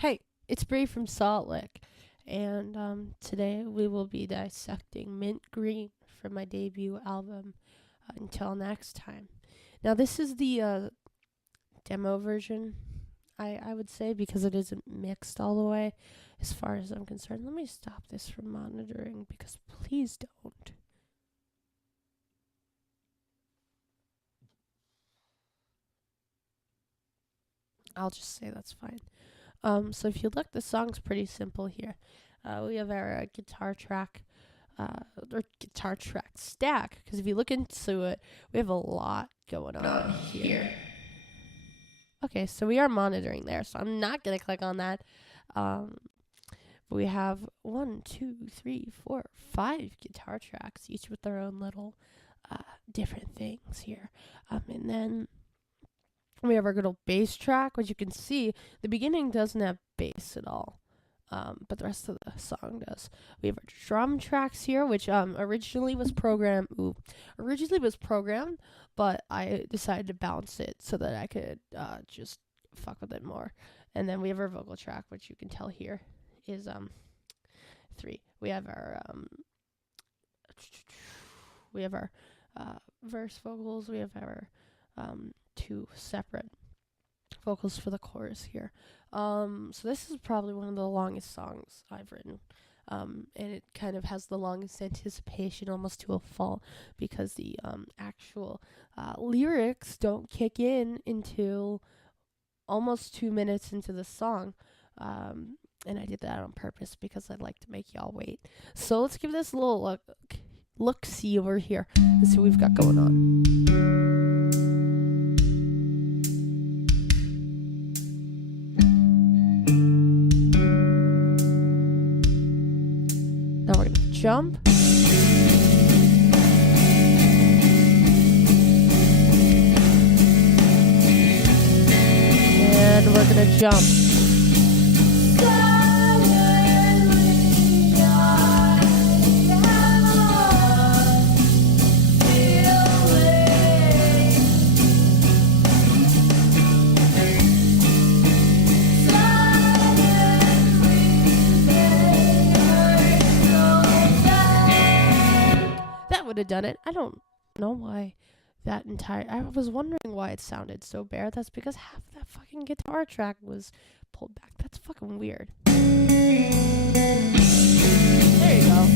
Hey, it's Bree from Saltlick, and today we will be dissecting Mint Green from my debut album. Until next time. Now, this is the demo version, I would say, because it isn't mixed all the way as far as I'm concerned. Let me stop this from monitoring because please don't. I'll just say that's fine. So if you look, the song's pretty simple here. We have our guitar track, or guitar track stack, because if you look into it, we have a lot going on here. Okay, so we are monitoring there, so I'm not going to click on that. We have 1, 2, 3, 4, 5 guitar tracks, each with their own little different things here. And then we have our little bass track, which you can see the beginning doesn't have bass at all, but the rest of the song does. We have our drum tracks here, which originally was programmed, but I decided to bounce it so that I could just fuck with it more. And then we have our vocal track, which you can tell here is 3. We have our verse vocals. We have our 2 separate vocals for the chorus here. So this is probably one of the longest songs I've written. And it kind of has the longest anticipation almost to a fault because the actual lyrics don't kick in until almost 2 minutes into the song. And I did that on purpose because I'd like to make y'all wait. So let's give this a little look-see over here and see what we've got going on. Now we're going to jump. And we're going to jump. Would have done it. I don't know why I was wondering why it sounded so bare. That's because half that fucking guitar track was pulled back. That's fucking weird. There you go.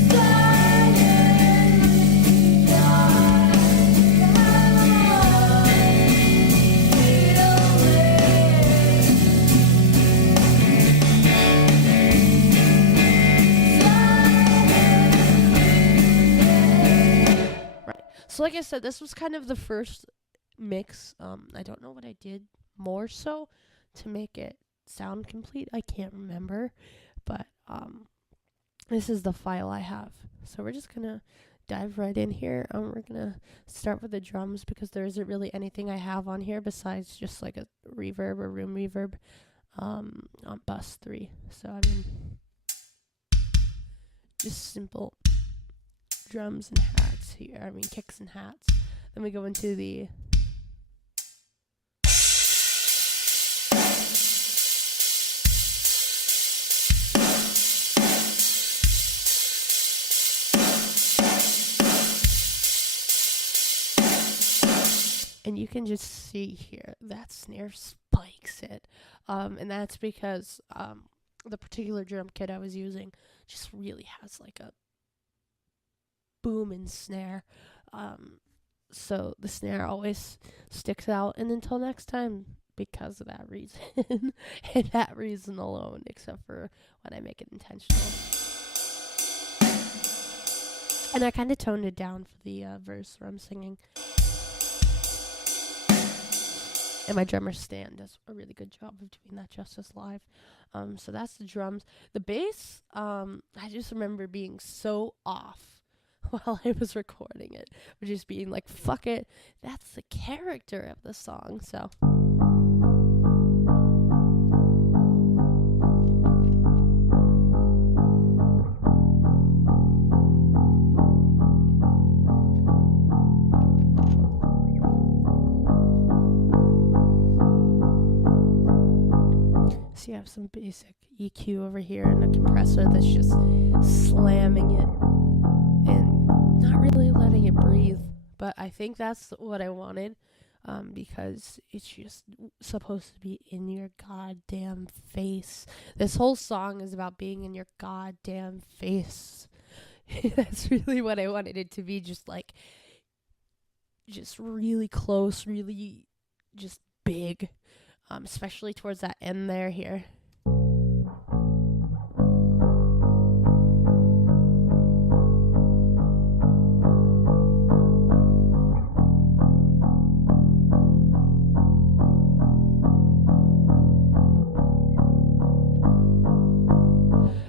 So like I said, this was kind of the first mix. I don't know what I did more so to make it sound complete. I can't remember, but this is the file I have. So we're just gonna dive right in here. We're gonna start with the drums because there isn't really anything I have on here besides just like a reverb or room reverb on bus 3. So I mean, just simple drums and hats here. I mean, kicks and hats. Then we go into the and you can just see here that snare spikes it. And that's because the particular drum kit I was using just really has like a boom and snare. So the snare always sticks out. And until next time, because of that reason, and that reason alone, except for when I make it intentional. And I kind of toned it down for the verse where I'm singing. And my drummer Stan does a really good job of doing that justice live. So that's the drums. The bass, I just remember being so off while I was recording it, or just being like, fuck it, that's the character of the song. So So you have some basic EQ over here and a compressor that's just slamming it and not really letting it breathe. But I think that's what I wanted, because it's just supposed to be in your goddamn face. This whole song is about being in your goddamn face. That's really what I wanted it to be, just really close, really just big, especially towards that end there here.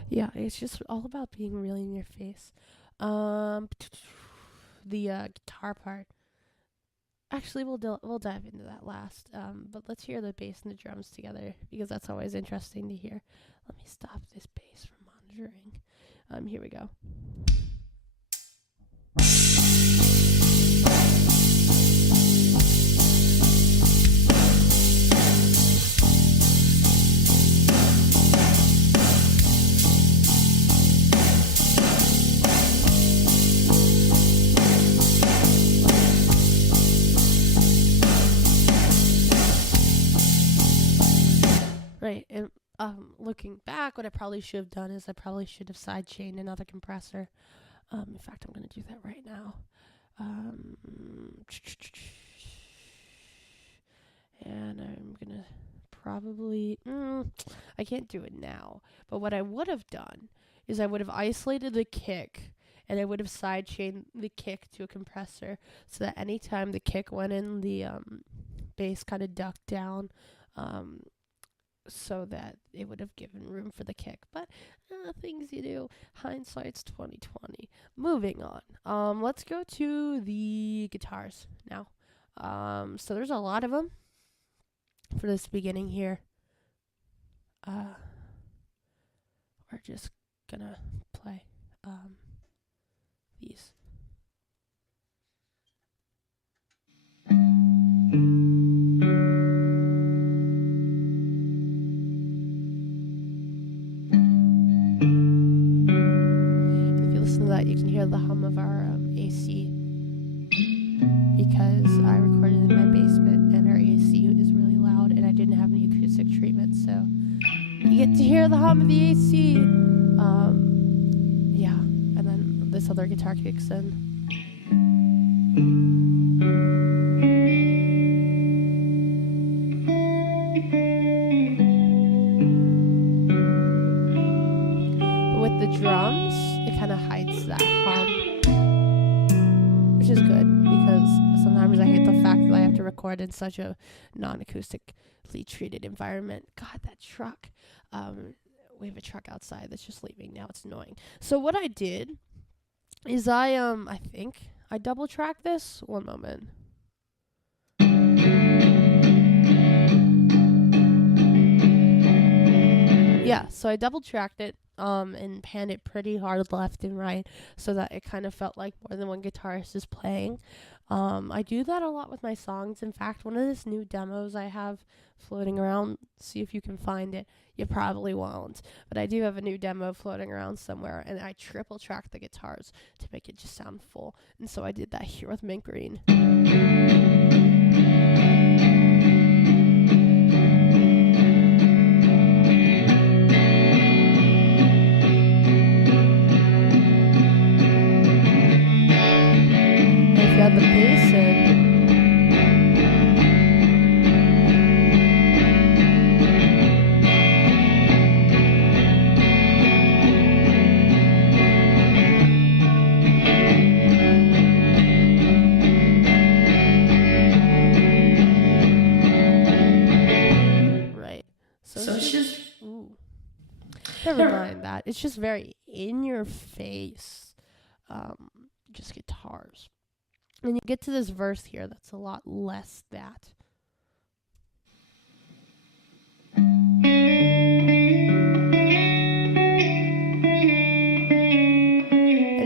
Yeah, it's just all about being really in your face. The guitar part. Actually, we'll dive into that last. But let's hear the bass and the drums together, because that's always interesting to hear. Let me stop this bass from monitoring. Here we go. Right, and looking back, what I probably should have done is I probably should have sidechained another compressor. In fact, I'm going to do that right now. And I'm going to probably... I can't do it now. But what I would have done is I would have isolated the kick, and I would have sidechained the kick to a compressor, so that anytime the kick went in, the bass kind of ducked down, so that it would have given room for the kick. But things you do, hindsight's 2020. Moving on. Let's go to the guitars now. So there's a lot of them for this beginning here. We're just gonna play these. You can hear the hum of our AC, because I recorded in my basement and our AC is really loud and I didn't have any acoustic treatment, so you get to hear the hum of the AC. Yeah, and then this other guitar kicks in. But with the drums, it kind of hides that hum, which is good, because sometimes I hate the fact that I have to record in such a non-acoustically treated environment. God, that truck. We have a truck outside that's just leaving now. It's annoying. So what I did is I think I double tracked this. One moment. Yeah, so I double tracked it and panned it pretty hard left and right, so that it kind of felt like more than one guitarist is playing. I do that a lot with my songs. In fact, one of these new demos I have floating around, see if you can find it. You probably won't, but I do have a new demo floating around somewhere, and I triple tracked the guitars to make it just sound full. And so I did that here with Mint Green. If you have the bass in, never mind that. It's just very in your face, just guitars. And you get to this verse here that's a lot less that. And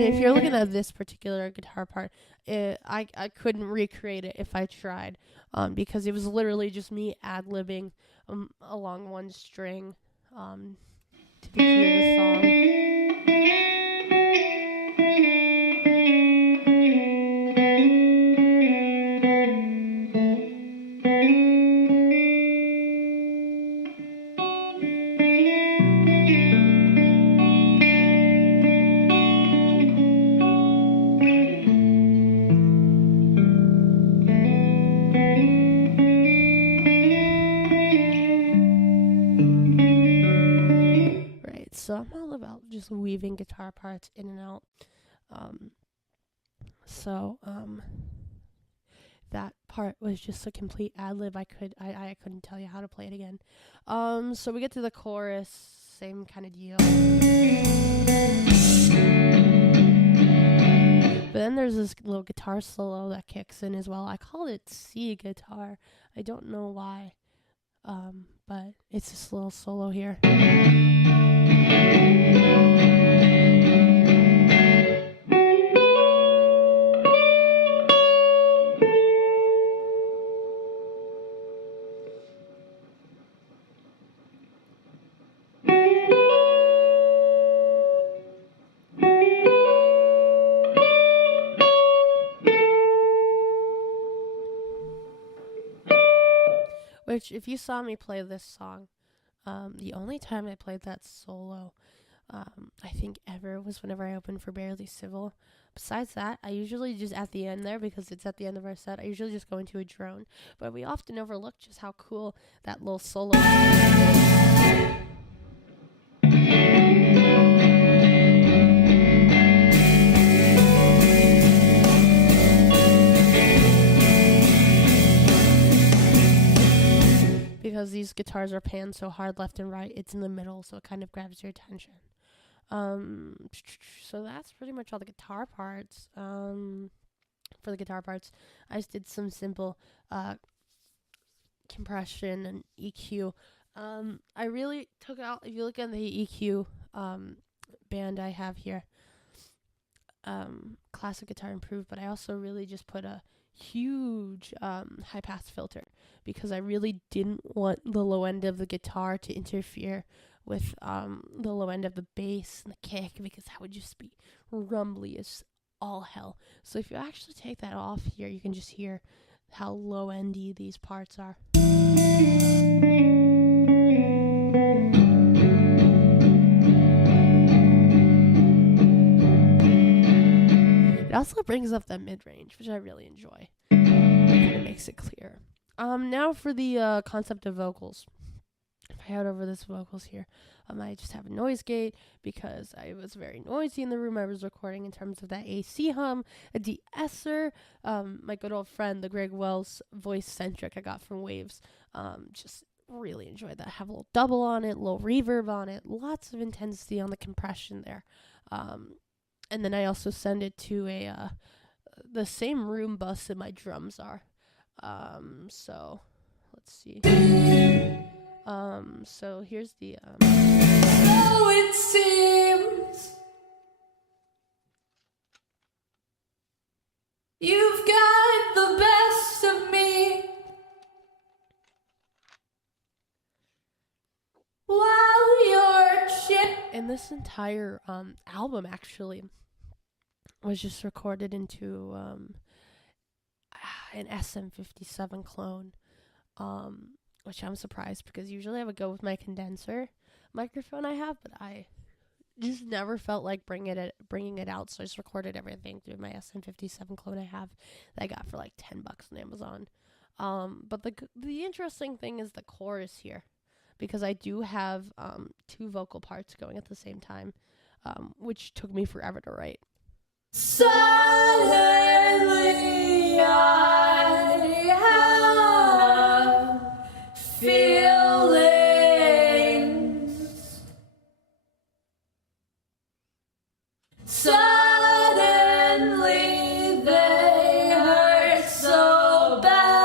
if you're looking this particular guitar part, I couldn't recreate it if I tried, because it was literally just me ad-libbing along one string to the key of the song. Right, so I'm all about just weaving guitar parts in and out. Um, so that part was just a complete ad lib. I couldn't tell you how to play it again. So we get to the chorus, same kind of deal. But then there's this little guitar solo that kicks in as well. I call it C guitar. I don't know why. But it's this little solo here. Which, if you saw me play this song, the only time I played that solo, I think ever, was whenever I opened for Barely Civil. Besides that, I usually just at the end there, because it's at the end of our set, I usually just go into a drone. But we often overlook just how cool that little solo is. Because these guitars are panned so hard left and right, it's in the middle, so it kind of grabs your attention. So that's pretty much all the guitar parts. For the guitar parts, I just did some simple compression and EQ. I really took out, if you look at the EQ band I have here, Classic Guitar Improved, but I also really just put a huge high pass filter, because I really didn't want the low end of the guitar to interfere with the low end of the bass and the kick, because that would just be rumbly as all hell. So if you actually take that off here, you can just hear how low endy these parts are. It also brings up that mid-range, which I really enjoy. It kind of makes it clear. Now for the concept of vocals. If I head over this vocals here, I just have a noise gate because I was very noisy in the room I was recording in terms of that AC hum, a de-esser, my good old friend, the Greg Wells voice centric I got from Waves. Just really enjoyed that. Have a little double on it, a little reverb on it, lots of intensity on the compression there. And then I also send it to the same room bus that my drums are. So let's see. So here's the So it seems you've got the best of me while you're and this entire album actually was just recorded into an SM57 clone, which I'm surprised, because usually I would go with my condenser microphone I have, but I just never felt like bringing it out, so I just recorded everything through my SM57 clone I have that I got for like $10 on Amazon. But the interesting thing is the chorus here, because I do have two vocal parts going at the same time, which took me forever to write. Suddenly I have feelings. Suddenly they hurt so bad.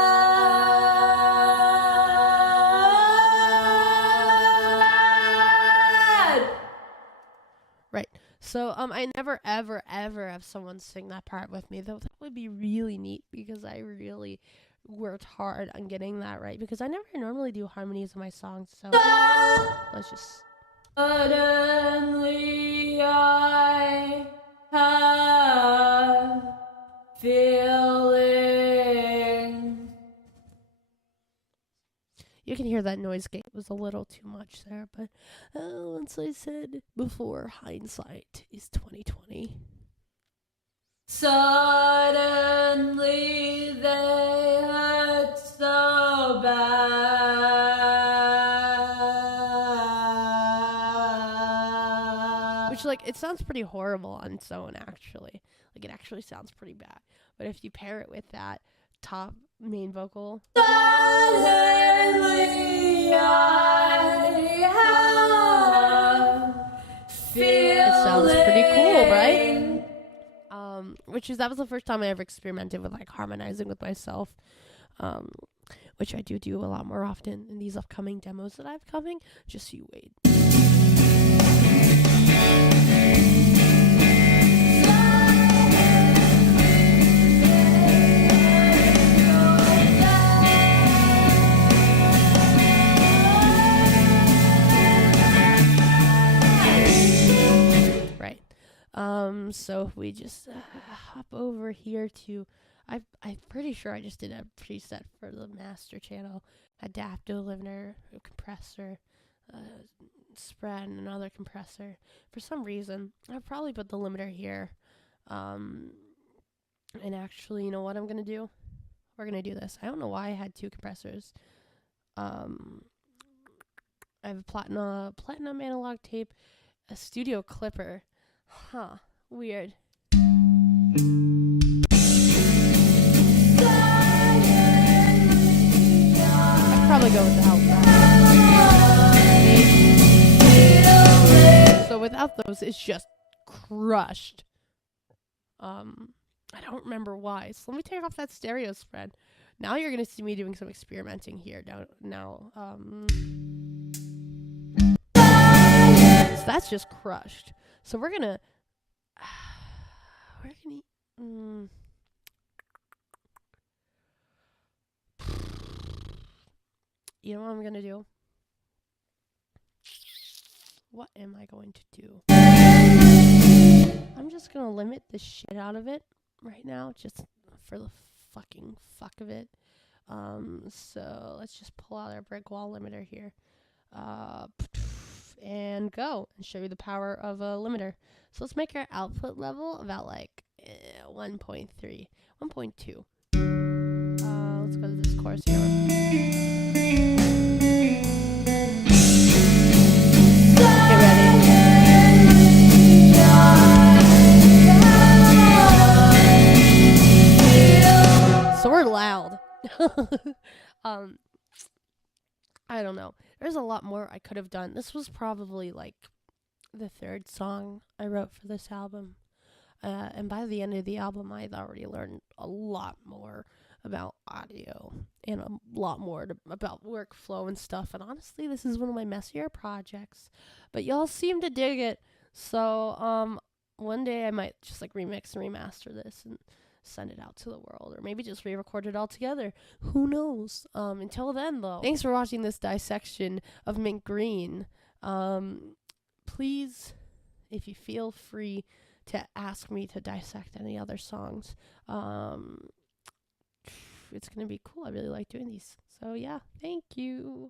Right. So I never ever ever have someone sing that part with me, though. That would be really neat because I really worked hard on getting that right, because I never normally do harmonies in my songs. So let's just. Suddenly I have feelings. You can hear that noise gate was a little too much there, but once I said before, hindsight is 2020. Suddenly they hurt so bad. Which, like, it sounds pretty horrible on its own, actually. Like, it actually sounds pretty bad. But if you pair it with that top main vocal. Suddenly I have feelings. It sounds pretty cool, right? That was the first time I ever experimented with, like, harmonizing with myself, which I do a lot more often in these upcoming demos that I have coming. Just you wait. Right. So if we just hop over here to, I'm pretty sure I just did a preset for the master channel, adaptive limiter, a compressor, spread, and another compressor. For some reason, I probably put the limiter here. And actually, you know what I'm gonna do? We're gonna do this. I don't know why I had two compressors. I have a platinum analog tape, a studio clipper. Huh. Weird. I'd probably go with the outback. So without those, it's just crushed. I don't remember why. So let me take off that stereo spread. Now you're gonna see me doing some experimenting here. So that's just crushed. So we're gonna. You know what I'm gonna do? What am I going to do? I'm just gonna limit the shit out of it right now, just for the fucking fuck of it. So let's just pull out our brick wall limiter here. And go and show you the power of a limiter. So let's make our output level about like 1.3, 1.2. Let's go to this chorus here. Get ready. So we're loud. I don't know. There's a lot more I could have done. This was probably like the third song I wrote for this album. And by the end of the album, I'd already learned a lot more about audio and a lot more about workflow and stuff. And honestly, this is one of my messier projects. But y'all seem to dig it. So one day I might just like remix and remaster this and send it out to the world, or maybe just re-record it all together. Who knows? Until then, though, thanks for watching this dissection of Mint Green. Please, if you feel free to ask me to dissect any other songs, it's gonna be cool. I really like doing these. So yeah, thank you.